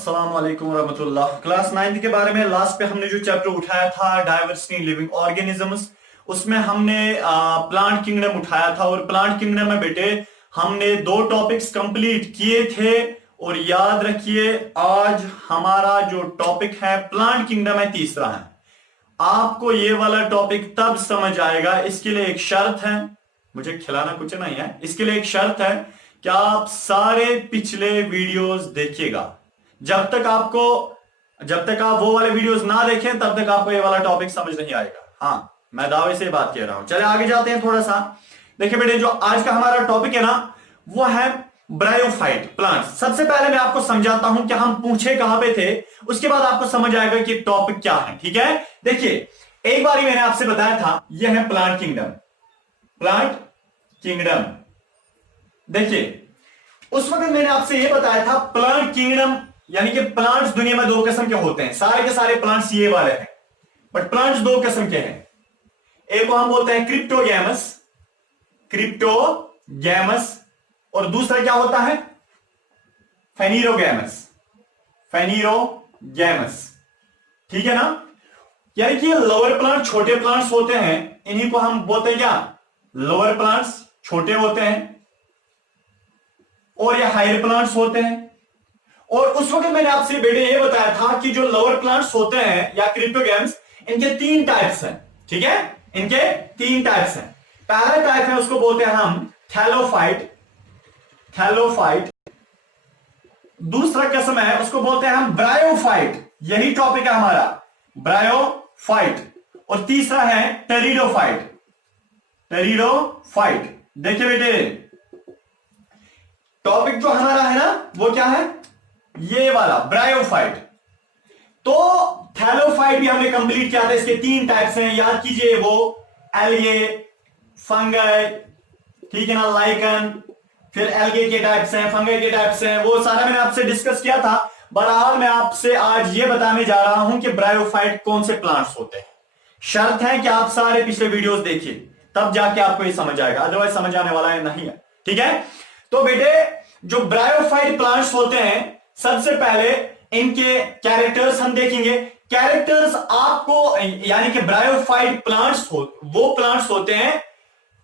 अस्सलाम वालेकुम रहमतुल्लाह। क्लास 9 के बारे में लास्ट पे हमने जो चैप्टर उठाया था डाइवर्सिटी इन लिविंग ऑर्गेनिजम्स, उसमें हमने प्लांट किंगडम उठाया था। और प्लांट किंगडम में बेटे हमने 2 टॉपिक्स कंप्लीट किए थे। और याद रखिए आज हमारा जो टॉपिक है प्लांट किंगडम है, तीसरा है। आपको ये वाला टॉपिक तब समझ आएगा, इसके लिए एक शर्त है, मुझे खिलाना कुछ नहीं है, इसके लिए एक शर्त है कि आप सारे पिछले वीडियोस देखिएगा। जब तक आप वो वाले वीडियोस ना देखें तब तक आपको ये वाला टॉपिक समझ नहीं आएगा। हाँ, मैं दावे से बात कह रहा हूं। चले आगे जाते हैं थोड़ा सा। देखिए बेटे, जो आज का हमारा टॉपिक है ना, वो है ब्रायोफाइट प्लांट। सबसे पहले मैं आपको समझाता हूं कि हम पूछे कहां पे थे, उसके बाद आपको समझ आएगा कि टॉपिक क्या है। ठीक है, देखिए एक बार मैंने आपसे बताया था, यह है प्लांट किंगडम। प्लांट किंगडम, देखिए उस वक्त मैंने आपसे यह बताया था प्लांट किंगडम यानी कि प्लांट्स दुनिया में 2 किस्म के होते हैं। सारे के सारे प्लांट्स ये वाले हैं, बट प्लांट्स 2 किस्म के हैं। एक को हम बोलते हैं क्रिप्टोगैमस, क्रिप्टोगैमस, और दूसरा क्या होता है, फेनिरोगैमस, फेनिरोगैमस। ठीक है ना, यानी कि लोअर प्लांट छोटे प्लांट्स होते हैं, इन्हीं को हम बोलते हैं क्या, लोअर प्लांट्स छोटे होते हैं, और ये हायर प्लांट्स होते हैं। और उस वक्त मैंने आपसे बेटे ये बताया था कि जो लोअर प्लांट्स होते हैं या क्रिप्टोगैम्स, इनके 3 टाइप्स हैं। ठीक है, इनके 3 टाइप्स हैं। पहला टाइप है उसको बोलते हैं हम थैलोफाइट, थैलोफाइट। दूसरा किस्म है उसको बोलते हैं हम ब्रायोफाइट, यही टॉपिक है हमारा, ब्रायोफाइट। और तीसरा है टेरिडोफाइट, टेरिडोफाइट। देखिए बेटे, टॉपिक जो हमारा है ना वो क्या है, ये वाला ब्रायोफाइट। तो थैलोफाइट भी हमने कंप्लीट किया था। इसके 3 टाइप्स हैं, याद कीजिए, वो एल्गे, फंगाई, ठीक है ना, लाइकन, फिर एल्गे के टाइप्स हैं, फंगाई के टाइप्स हैं, वो सारा मैंने आपसे डिस्कस किया था। बहरहाल मैं आपसे आज ये बताने जा रहा हूं कि ब्रायोफाइट कौन से प्लांट्स होते हैं। शर्त है कि आप सारे पिछले वीडियोस देखिए, तब जाके आपको ये समझ आएगा, अदरवाइज समझ आने वाला है नहीं है। ठीक है, तो बेटे जो ब्रायोफाइट प्लांट्स होते हैं, सबसे पहले इनके कैरेक्टर्स हम देखेंगे। कैरेक्टर्स आपको, यानी कि ब्रायोफाइट प्लांट्स वो प्लांट्स होते हैं,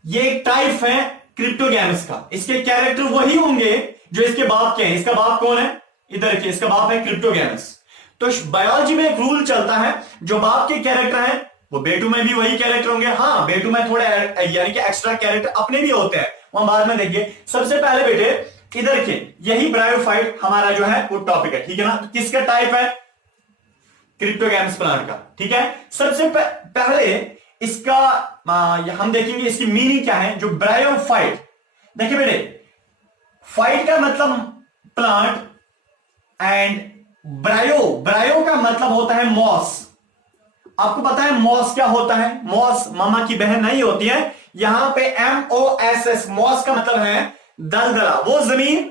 ये एक टाइप है क्रिप्टोगैमस का। इसके कैरेक्टर वही होंगे जो इसके बाप के हैं। इसका बाप कौन है, इधर के, इसका बाप है क्रिप्टोगैमस। तो बायोलॉजी में एक रूल चलता है, जो बाप के कैरेक्टर हैं वो बेटू में भी वही कैरेक्टर होंगे। हाँ, बेटू में थोड़े यानी कि एक्स्ट्रा कैरेक्टर अपने भी होते हैं, वहां बाद में देखिए। सबसे पहले बेटे इधर के, यही ब्रायोफाइट हमारा जो है वो टॉपिक है। ठीक है ना, तो किसका टाइप है, क्रिप्टोगैमस प्लांट का। ठीक है, सबसे पहले इसका हम देखेंगे इसकी मीनिंग क्या है। जो ब्रायोफाइट, देखिए बेटे, फाइट का मतलब प्लांट, एंड ब्रायो, ब्रायो का मतलब होता है मॉस। आपको पता है मॉस क्या होता है, मॉस मामा की बहन नहीं होती है, यहां पे MOSS, मॉस का मतलब है दलदला, वो जमीन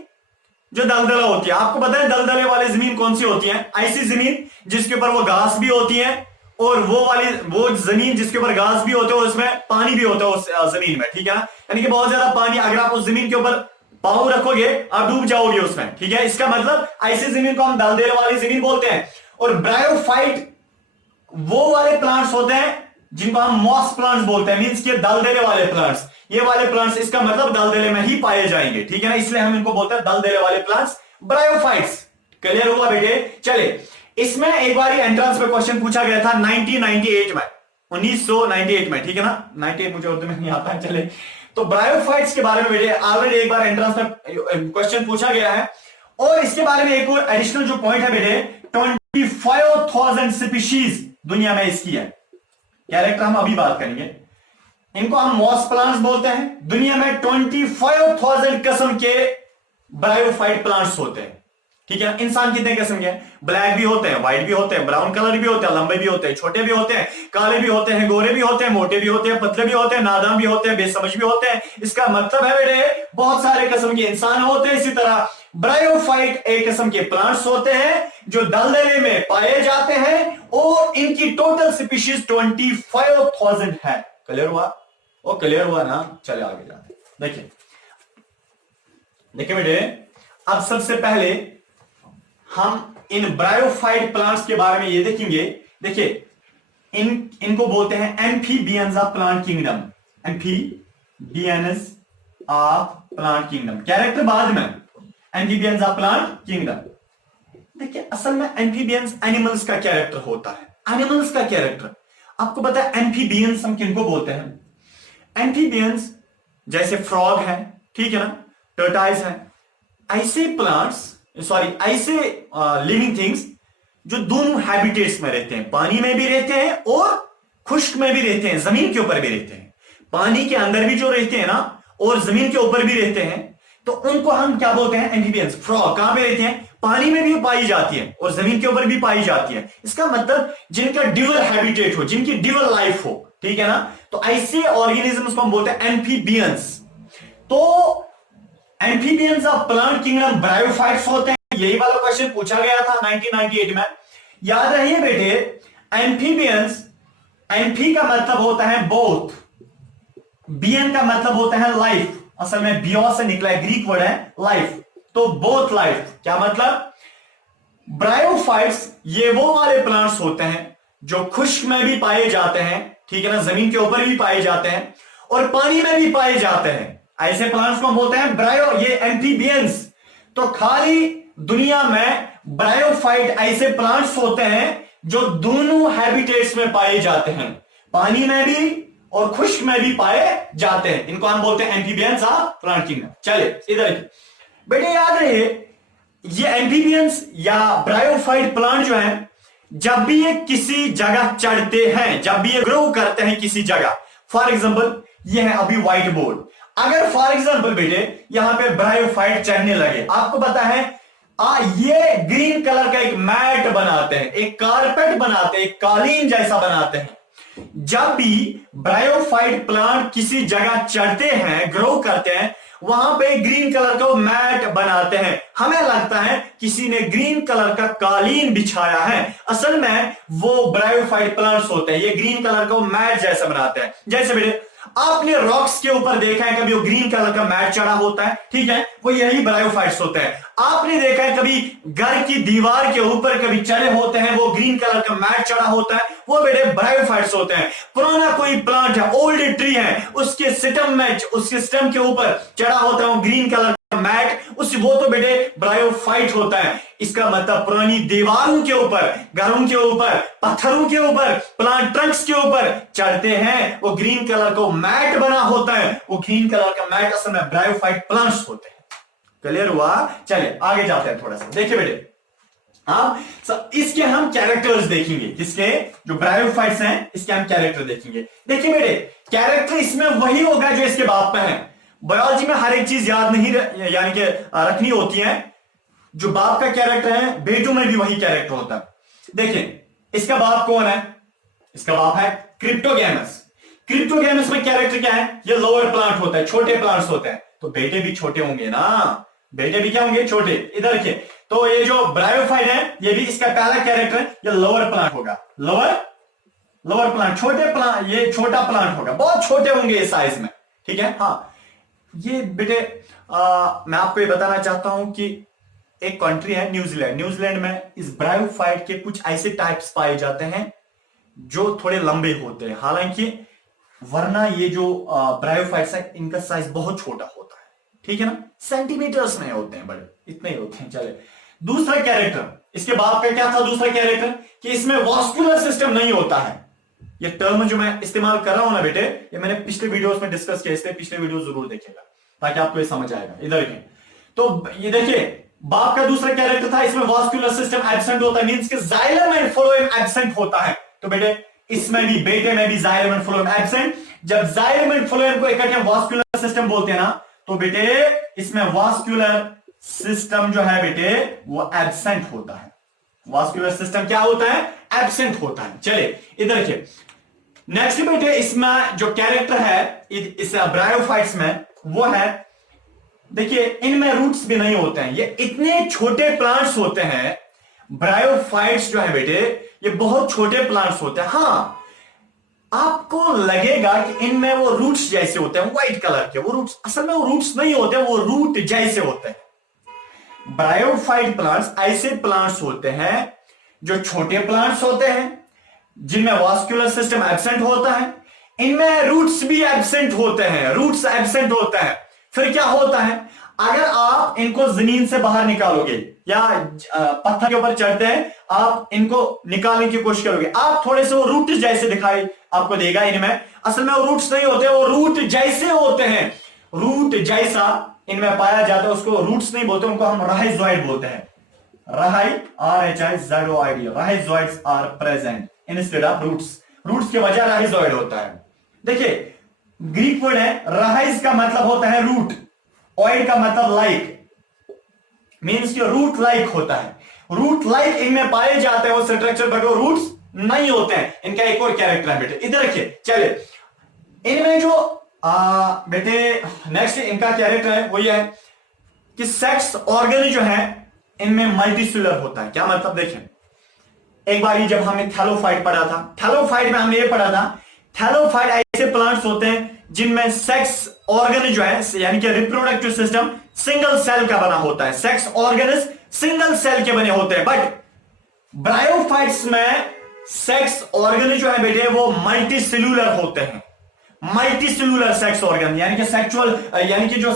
जो दलदला होती है। आपको पता है दलदले वाली जमीन कौन सी होती है, ऐसी जमीन जिसके ऊपर वो घास भी होती है, और वो जमीन जिसके ऊपर घास भी होते है, उसमें पानी भी होता है उस जमीन में। ठीक है ना, यानी कि बहुत ज्यादा पानी, अगर आप उस जमीन के ऊपर पांव रखोगे आप डूब जाओगे उसमें। ठीक है, इसका मतलब ऐसी जमीन को हम दलदले वाली जमीन बोलते हैं। और ब्रायोफाइट वो वाले प्लांट्स होते हैं जिनको हम मॉस प्लांट्स बोलते हैं, मींस के दलदले वाले प्लांट्स। ये वाले प्लांट्स, इसका मतलब दलदले में ही पाए जाएंगे। ठीक है ना, इसलिए हम इनको बोलते हैं दलदले वाले प्लांट्स, ब्रायोफाइट्स। क्लियर हुआ बेटे। चले, इसमें एक बार एंट्रेंस में क्वेश्चन पूछा गया था 1998 में, 1998 में। ठीक है ना, 98 मुझे उर्दू में नहीं आता है। चले, तो ब्रायोफाइट्स के बारे में बेटे ऑलरेडी एक बार एंट्रेंस में क्वेश्चन पूछा गया है। और इसके बारे में एक और एडिशनल जो पॉइंट है बेटे, 25,000 स्पीशीज दुनिया में इसकी है। कैरेक्टर हम अभी बात करेंगे। इनको हम मॉस प्लांट्स बोलते हैं। दुनिया में 25,000 किस्म के ब्रायोफाइट प्लांट्स होते हैं। ठीक है, इंसान कितने किस्म के हैं, ब्लैक भी होते हैं, व्हाइट भी होते हैं, ब्राउन कलर भी होते हैं, लंबे भी होते हैं, छोटे भी होते हैं, काले भी होते हैं, गोरे भी होते हैं, मोटे भी होते हैं, पतले भी होते हैं, नादान भी होते हैं, बेसमझ भी होते हैं। इसका मतलब है बेटे बहुत सारे किस्म के इंसान होते हैं। इसी तरह ब्रायोफाइट एक किस्म के प्लांट्स होते हैं जो दलदले में पाए जाते हैं, और इनकी टोटल स्पीशीज 25,000 है। क्लियर हुआ, वो क्लियर हुआ ना। चले आगे जाते हैं। देखिए देखिए बेटे, अब सबसे पहले हम इन ब्रायोफाइट प्लांट्स के बारे में ये देखेंगे। देखिए इनको बोलते हैं amphibians of plant kingdom, amphibians of plant kingdom, character बाद में, एम्फीबियंस ऑफ प्लांट किंगडम। देखिए असल में एम्फीबियंस एनिमल्स का कैरेक्टर होता है, एनिमल्स का कैरेक्टर। आपको पता है एम्फीबियंस हम किनको बोलते हैं? एम्फीबियंस जैसे फ्रॉग है, ठीक है ना, टर्टाइल्स है, ऐसे प्लांट्स, सॉरी ऐसे लिविंग थिंग्स जो दोनों हैबिटेट्स में रहते हैं, पानी में भी रहते हैं और खुश्क में भी रहते हैं, जमीन के ऊपर भी रहते हैं। पानी के अंदर भी जो रहते हैं ना और जमीन के ऊपर भी रहते हैं, तो उनको हम क्या बोलते हैं? एम्फीबियंस। फ्रॉग कहां पे रहते हैं? पानी में भी पाई जाती है और जमीन के ऊपर भी पाई जाती है। इसका मतलब जिनका ड्यूअल हैबिटेट हो, जिनकी ड्यूअल लाइफ हो, ठीक है ना, तो ऐसे ऑर्गेनिजम्स को हम बोलते हैं एम्फीबियंस। तो amphibians of plant kingdom bryophytes होते हैं। यही वाला क्वेश्चन पूछा गया था 1998 में, याद रहिए बेटे। एम्फीबियंस, एम्फी का मतलब होता है बोथ, बियन का मतलब होता है लाइफ, असल में बियो से निकला है, ग्रीक वर्ड है लाइफ, तो बोथ लाइफ। क्या मतलब? ब्रायोफाइट्स ये वो वाले प्लांट्स होते हैं जो खुश्क में भी पाए जाते हैं, ठीक है ना, जमीन के ऊपर भी पाए जाते हैं और पानी में भी पाए जाते हैं। ऐसे प्लांट्स को हम बोलते हैं ब्रायो, ये एम्फीबियंस। तो खाली दुनिया में ब्रायोफाइट ऐसे प्लांट्स होते हैं जो दोनों हैबिटेट्स में पाए जाते हैं, पानी में भी और खुश्क में भी पाए जाते हैं। इनको हम बोलते हैं एम्फीबियंस ऑफ प्लांट किंगडम। चले इधर बेटे, याद रहे ये एम्फीबियंस या ब्रायोफाइट प्लांट जो है, जब भी ये किसी जगह चढ़ते हैं, जब भी ये ग्रो करते हैं किसी जगह, फॉर एग्जांपल ये है अभी व्हाइट बोर्ड, अगर फॉर एग्जांपल बेटे यहां पे ब्रायोफाइट चढ़ने लगे, आपको पता है ये ग्रीन कलर का एक मैट बनाते हैं, एक कारपेट बनाते हैं, एक कालीन जैसा बनाते हैं। जब भी ब्रायोफाइट प्लांट किसी जगह चढ़ते हैं, ग्रो करते हैं, वहां पे ग्रीन कलर का मैट बनाते हैं। हमें लगता है किसी ने ग्रीन कलर का कालीन बिछाया है, असल में वो ब्रायोफाइट प्लांट्स होते हैं, ये ग्रीन कलर का मैट जैसा बनाते हैं। जैसे बेटे आपने रॉक्स के ऊपर देखा है कभी वो ग्रीन कलर का मैट चढ़ा होता है, ठीक है, वो यही ब्रायोफाइट्स होते हैं। आपने देखा है कभी घर की दीवार के ऊपर कभी चढ़े होते हैं, वो ग्रीन कलर का मैट चढ़ा होता है, वो बेटे ब्रायोफाइट्स होते हैं। पुराना कोई प्लांट है, ओल्ड ट्री है, उसके स्टेम में, उसके स्टेम के ऊपर चढ़ा होता है वो ग्रीन कलर का मैट, वो तो बेटे ब्रायोफाइट होता है। इसका मतलब पुरानी दीवारों के ऊपर, घरों के ऊपर, पत्थरों के ऊपर, प्लांट ट्रंक्स के ऊपर चढ़ते हैं, वो ग्रीन कलर का मैट बना होता है, वो ग्रीन कलर का मैट असल में ब्रायोफाइट प्लांट्स होते हैं। क्लियर हुआ? चलिए आगे जाते हैं थोड़ा सा। देखिए बेटे इसके हम कैरेक्टर्स देखेंगे, किसके? जो ब्रायोफाइट्स हैं इसके हम कैरेक्टर देखेंगे। देखिए बेटे कैरेक्टर इसमें वही होगा जो इसके बाप में है। बायोलॉजी में हर एक चीज याद नहीं यानी कि रखनी होती है। जो बाप का कैरेक्टर है बेटों में भी वही कैरेक्टर होता है। देखिए इसका बाप कौन है? इसका बाप है क्रिप्टोगैमस। क्रिप्टोगैमस में कैरेक्टर क्या है? ये लोअर प्लांट होता है, छोटे प्लांट्स होते हैं, तो बेटे भी छोटे होंगे ना, बेटे भी क्या होंगे? छोटे। इधर देखिए, तो ये जो ब्रायोफाइट है ये भी इसका पहला कैरेक्टर है, ये लोअर प्लांट होगा, लोअर प्लांट, छोटे प्लांट, ये छोटा प्लांट होगा, बहुत छोटे होंगे इस साइज में, ठीक है। हाँ ये बेटे मैं आपको ये बताना चाहता हूं कि एक कंट्री है न्यूजीलैंड, न्यूजीलैंड में इस ब्रायोफाइट के कुछ ऐसे टाइप्स पाए जाते हैं जो थोड़े लंबे होते हैं, हालांकि वरना ये जो ब्रायोफाइट्स है इनका साइज बहुत छोटा होता है, ठीक है ना, सेंटीमीटर्स में होते हैं, बड़े इतने ही होते हैं। चले दूसरा कैरेक्टर, इसके बाप का क्या था दूसरा कैरेक्टर? कि इसमें वास्कुलर सिस्टम नहीं होता है। ये टर्म जो मैं इस्तेमाल कर रहा हूं ना बेटे, ये मैंने पिछले वीडियोस में डिस्कस किया, इसलिए पिछले वीडियो जरूर देखिएगा ताकि आपको ये समझ आएगा। इधर देखिए, तो ये देखिए बाप का दूसरा कैरेक्टर था, इसमें वास्कुलर सिस्टम एब्सेंट होता है, मींस कि जाइलम एंड फ्लोएम एब्सेंट होता है। तो बेटे इसमें भी, बेटे में भी जाइलम एंड फ्लोएम एब्सेंट। जब जाइलम एंड फ्लोएम को इकट्ठे वास्कुलर सिस्टम बोलते हैं ना, तो बेटे इसमें वास्कुलर सिस्टम जो है बेटे वो एब्सेंट होता है। वास्कुलर सिस्टम क्या होता है? एब्सेंट होता है। चलिए इधर देखिए, नेक्स्ट बेटे इसमें जो कैरेक्टर है इस ब्रायोफाइट्स में वो है, देखिए इनमें रूट्स भी नहीं होते हैं, ये इतने छोटे प्लांट्स होते हैं। ब्रायोफाइट्स जो है बेटे ये बहुत छोटे प्लांट्स होते हैं। हाँ आपको लगेगा कि इनमें वो रूट्स जैसे होते हैं, व्हाइट कलर के वो रूट्स, असल में वो रूट्स नहीं होते, वो रूट जैसे होते हैं। ब्रायोफाइट प्लांट्स ऐसे प्लांट्स होते हैं जो छोटे प्लांट्स होते हैं, जिनमें वास्कुलर सिस्टम एब्सेंट होता है, इनमें रूट्स भी एब्सेंट होते हैं, रूट्स एब्सेंट होता है। फिर क्या होता है, अगर आप इनको जमीन से बाहर निकालोगे या पत्थर के ऊपर चढ़ते हैं, आप इनको निकालने की कोशिश करोगे, आप थोड़े से वो रूट जैसे दिखाई आपको देगा इनमें, असल में वो रूट्स नहीं होते, वो रूट जैसे होते हैं, रूट जैसा इनमें पाया जाता है, उसको रूट्स नहीं बोलते, उनको हम राइजोइड बोलते हैं। राहाई RHIZOID, rhizoids are present instead of roots, roots के बजाय राइजोइड होता है। देखिए ग्रीक वर्ड है, राइज का मतलब होता है रूट, ऑइड का मतलब लाइक, मींस कि रूट लाइक होता है, रूट लाइक इनमें पाए जाते हैं वो स्ट्रक्चर, बट वो रूट्स नहीं होते हैं। इनका एक और कैरेक्टर है बेटे, इधर रखिए, चलिए इनमें जो बेटे नेक्स्ट इनका कैरेक्टर है वो ये है कि सेक्स ऑर्गन जो है इनमें मल्टीसेलुलर होता है। क्या मतलब, देखें एक बार जब हमने थैलोफाइट पढ़ा था, थैलोफाइट में हमने ये पढ़ा था, थैलोफाइट ऐसे प्लांट्स होते हैं जिनमें सेक्स ऑर्गन जो है यानी कि रिप्रोडक्टिव सिस्टम सिंगल सेल का बना होता है, सेक्स ऑर्गन सिंगल सेल के बने होते हैं, बट ब्रायोफाइट्स में सेक्स ऑर्गन जो है बेटे वो मल्टी सेलुलर होते हैं, मल्टी सेलुलर सेक्स ऑर्गन, यानी कि सेक्सुअल यानी कि जो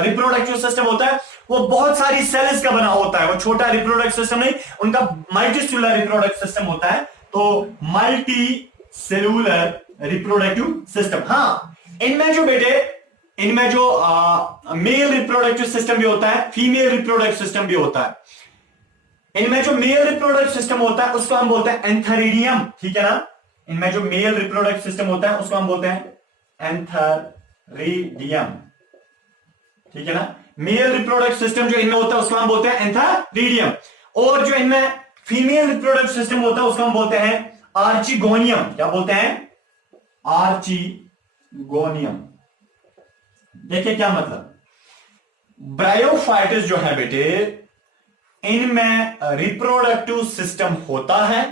रिप्रोडक्टिव सिस्टम होता है वो बहुत सारी सेल्स का बना होता है, वो छोटा रिप्रोडक्टिव सिस्टम नहीं, उनका मल्टी सेलुलर रिप्रोडक्टिव सिस्टम होता है, तो मल्टी सेलुलर रिप्रोडक्टिव सिस्टम। हाँ, इनमें जो बेटे इनमें जो मेल रिप्रोडक्टिव सिस्टम भी होता है, फीमेल रिप्रोडक्टिव सिस्टम भी होता है। इनमें जो मेल रिप्रोडक्टिव सिस्टम होता है उसको हम बोलते हैं एंथेरिडियम, ठीक है ना, इनमें जो मेल रिप्रोडक्टिव सिस्टम होता है उसको हम बोलते हैं एंथेरिडियम, ठीक है ना, मेल रिप्रोडक्टिव सिस्टम जो इनमें होता है उसको हम बोलते हैं एंथेरिडियम, और जो इनमें फीमेल रिप्रोडक्टिव सिस्टम होता है उसको हम बोलते हैं आर्चिगोनियम। क्या बोलते हैं, आर्चिगोनियम। देखिए क्या मतलब, ब्रायोफाइट्स जो है बेटे इनमें रिप्रोडक्टिव सिस्टम होता है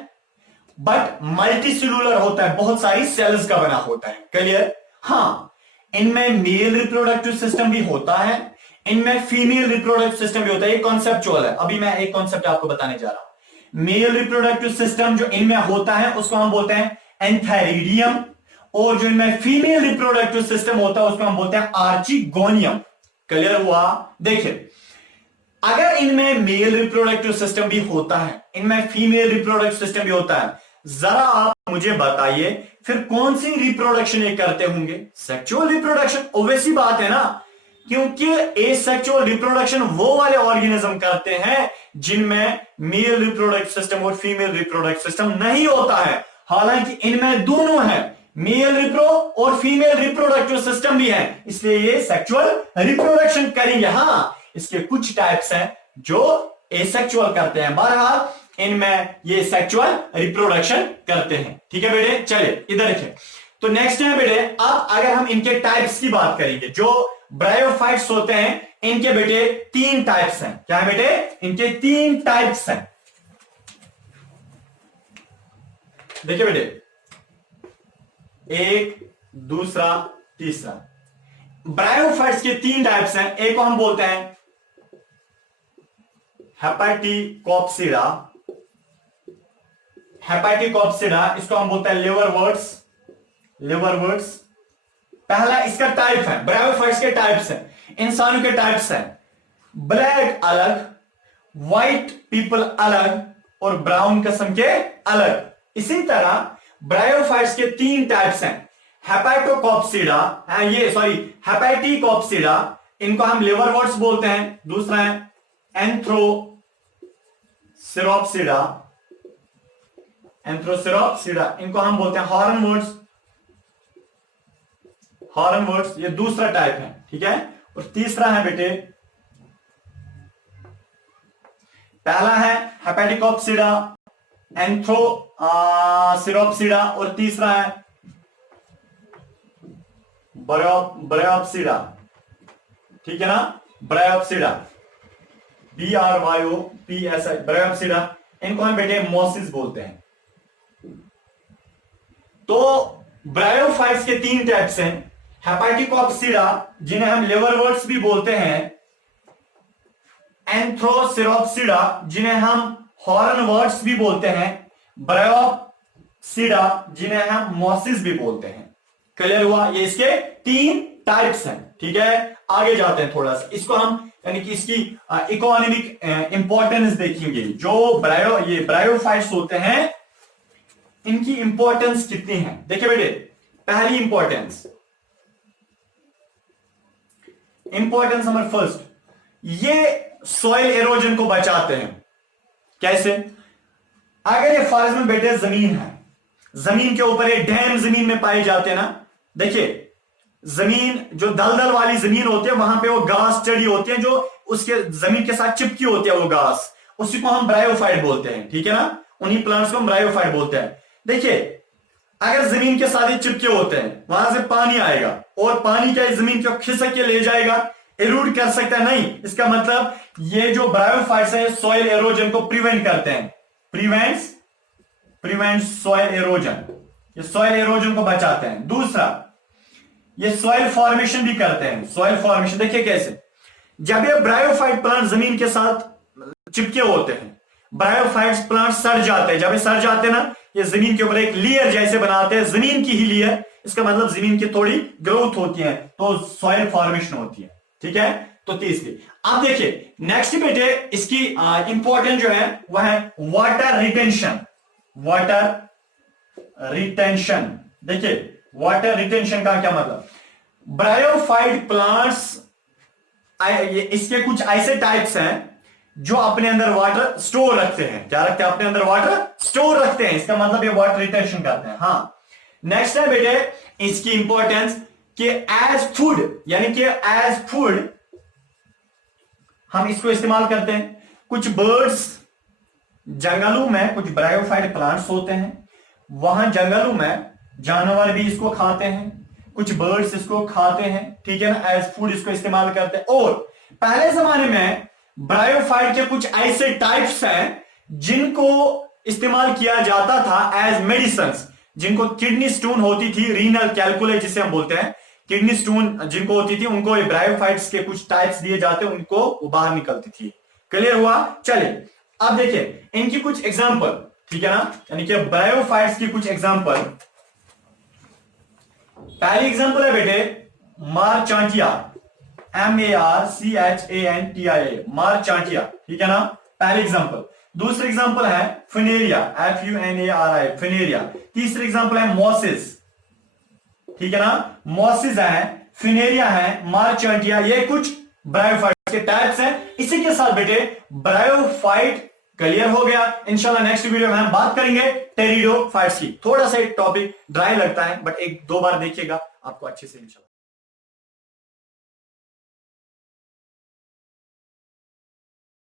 बट मल्टीसेलुलर होता है, बहुत सारी सेल्स का बना होता है, क्लियर। हाँ, इनमें मेल रिप्रोडक्टिव सिस्टम भी होता है, इनमें फीमेल रिप्रोडक्टिव सिस्टम भी होता है, ये कॉन्सेप्चुअल है, अभी मैं एक कॉन्सेप्ट आपको बताने जा रहा हूं। मेल रिप्रोडक्टिव सिस्टम जो इनमें होता है उसको हम बोलते हैं एंथेरिडियम, और जो इनमें फीमेल रिप्रोडक्टिव सिस्टम होता है उसको हम बोलते हैं आर्चिगोनियम, क्लियर हुआ। देखिए अगर इनमें मेल रिप्रोडक्टिव सिस्टम भी होता है, इनमें फीमेल रिप्रोडक्टिव सिस्टम भी होता है, जरा आप मुझे बताइए फिर कौन सी रिप्रोडक्शन ये करते होंगे, सेक्सुअल रिप्रोडक्शन, ओवैसी बात है ना, क्योंकि एसेक्सुअल रिप्रोडक्शन वो वाले ऑर्गेनिज्म करते हैं जिनमें मेल रिप्रोडक्टिव सिस्टम और फीमेल रिप्रोडक्टिव सिस्टम नहीं होता है, हालांकि इनमें दोनों है, मेल रिप्रो और फीमेल रिप्रोडक्टिव सिस्टम भी है, इसलिए ये सेक्सुअल रिप्रोडक्शन करेंगे। हाँ, इसके कुछ टाइप्स हैं जो एसेक्सुअल करते हैं, बहरहाल इनमें ये सेक्सुअल रिप्रोडक्शन करते हैं, ठीक है बेटे। चलिए इधर देखिए, तो नेक्स्ट है बेटे, अब अगर हम इनके टाइप्स की बात करेंगे, जो ब्रायोफाइट्स होते हैं इनके बेटे तीन टाइप्स हैं। क्या है बेटे, इनके तीन टाइप्स हैं, देखिए बेटे, एक, दूसरा, तीसरा। ब्रायोफाइट्स के तीन टाइप्स हैं, एक को हम बोलते हैं हेपेटिकोप्सिडा, हेपेटिकोप्सिडा, इसको हम बोलते हैं लिवरवर्ट्स, लिवरवर्ट्स। पहला इसका टाइप है, ब्रायोफाइट्स के टाइप्स हैं, इंसानों के टाइप्स हैं, ब्लैक अलग, व्हाइट पीपल अलग और ब्राउन किस्म के अलग। इसी तरह ब्रायोफाइट्स के तीन टाइप्स हैं, हेपेटोकोप्सिडा, हेपेटिकोप्सिडा, इनको हम लिवरवर्ट्स बोलते हैं, दूसरा है एंथ्रोसिरोप्सिडा, एंथ्रोसिरोप्सिडा, इनको हम बोलते हैं हॉर्नवर्ट्स, हॉर्नवर्ट्स, ये दूसरा टाइप है, ठीक है। और तीसरा है बेटे, पहला है हेपेटिकोप्सिडा, एंथ्रोसिरोप्सिडा और तीसरा है ब्रायोप्सिडा, ठीक है ना, ब्रायोप्सिडा, BRYOPSI, ब्रायोप्सिडा, इनको हम बेटे मोसिस बोलते हैं। तो ब्रायोफाइट्स के तीन टाइप्स हैं, हेपेटिकोप्सिडा जिन्हें हम लिवरवर्ट्स भी बोलते हैं, एंथ्रोसिरोप्सिडा जिन्हें हम हॉर्नवर्ड्स भी बोलते हैं, ब्रायोप्सिडा जिन्हें हम मॉसिस भी बोलते हैं। क्लियर हुआ? ये इसके 3 टाइप्स हैं। ठीक है, आगे जाते हैं थोड़ा सा, इसको हम यानी कि इसकी इकोनॉमिक इंपॉर्टेंस देखेंगे। जो ये ब्रायोफाइट्स होते हैं इनकी इंपॉर्टेंस कितनी है। देखिए बेटे, पहली इंपॉर्टेंस नंबर फर्स्ट, ये सॉइल एरोजन को बचाते हैं। कैसे? अगर ये फॉर एग्जाम्पल बेटे जमीन है, जमीन के ऊपर ये डैम जमीन में पाए जाते हैं ना, देखिए जमीन जो दलदल वाली जमीन होती है वहां पे वो घास चढ़ी होती है जो उसके जमीन के साथ चिपकी होती है, वो घास, उसी को हम ब्रायोफाइट बोलते हैं। ठीक है ना, उन्हीं प्लांट्स को हम ब्रायोफाइट बोलते हैं। देखिए अगर जमीन के साथ ही चिपके होते हैं, वहां से पानी आएगा और पानी क्या जमीन को खिसक के ले जाएगा, एरूड कर सकता है नहीं। इसका मतलब ये जो ब्रायोफाइट्स है सॉइल एरोजन को प्रिवेंट करते हैं, प्रिवेंट सॉइल एरोजन, ये सॉइल एरोजन को बचाते हैं। दूसरा, ये सॉइल फॉर्मेशन भी करते हैं। सॉइल फॉर्मेशन देखिए कैसे, जब ये ब्रायोफाइट प्लांट जमीन के साथ चिपके होते हैं, ब्रायोफाइट्स प्लांट सड़ जाते हैं। जब ये सड़ जाते हैं ना, ये जमीन के ऊपर एक लेयर जैसे बनाते हैं, जमीन की ही लेयर, इसका मतलब जमीन की थोड़ी ग्रोथ होती है तो सॉइल फॉर्मेशन होती है। ठीक है, तो तीसरी। अब देखिए नेक्स्ट बेटे, इसकी इंपॉर्टेंट जो है वह है वाटर रिटेंशन। देखिए वाटर रिटेंशन का क्या मतलब, ब्रायोफाइट प्लांट्स इसके कुछ ऐसे टाइप्स हैं जो अपने अंदर वाटर स्टोर रखते हैं। क्या रखते हैं? अपने अंदर वाटर स्टोर रखते हैं, इसका मतलब ये वाटर रिटेंशन करते हैं। हाँ, नेक्स्ट है बेटे इसकी इंपॉर्टेंस कि एज फूड, यानी कि एज फूड हम इसको इस्तेमाल करते हैं। कुछ बर्ड्स जंगलों में, कुछ ब्रायोफाइट प्लांट्स होते हैं, वहां जंगलों में जानवर भी इसको खाते हैं, कुछ बर्ड्स इसको खाते हैं। ठीक है ना, एज फूड इसको इस्तेमाल करते हैं। और पहले जमाने में ब्रायोफाइट के कुछ ऐसे टाइप्स हैं जिनको इस्तेमाल किया जाता था एज मेडिसिन। जिनको किडनी स्टोन होती थी, रीनल कैलकुले जिसे हम बोलते हैं, किडनी स्टोन जिनको होती थी, उनको ब्रायोफाइट्स के कुछ टाइप्स दिए जाते, उनको वो बाहर निकलती थी। क्लियर हुआ? चलिए अब देखिए इनकी कुछ एग्जांपल। ठीक है ना, यानी कि ब्रायोफाइट्स की कुछ एग्जांपल। पहली एग्जांपल है बेटे मारचांटिया, MARCHANTIA, मारचांटिया। ठीक है ना, पहली एग्जांपल। दूसरी एग्जांपल है फिनेरिया, FUNARI, फिनेरिया। तीसरी एग्जांपल है मॉसिस। ठीक है ना, मॉसिस है, फिनेरिया है, मारचांटिया, ये कुछ ब्रायोफाइट के टाइप्स हैं। इसी के साथ बेटे ब्रायोफाइट क्लियर हो गया। इंशाल्लाह नेक्स्ट वीडियो में हम बात करेंगे टेरिडोफाइट्स की। थोड़ा सा टॉपिक ड्राई लगता है बट 1-2 बार देखिएगा आपको अच्छे से इंशाल्लाह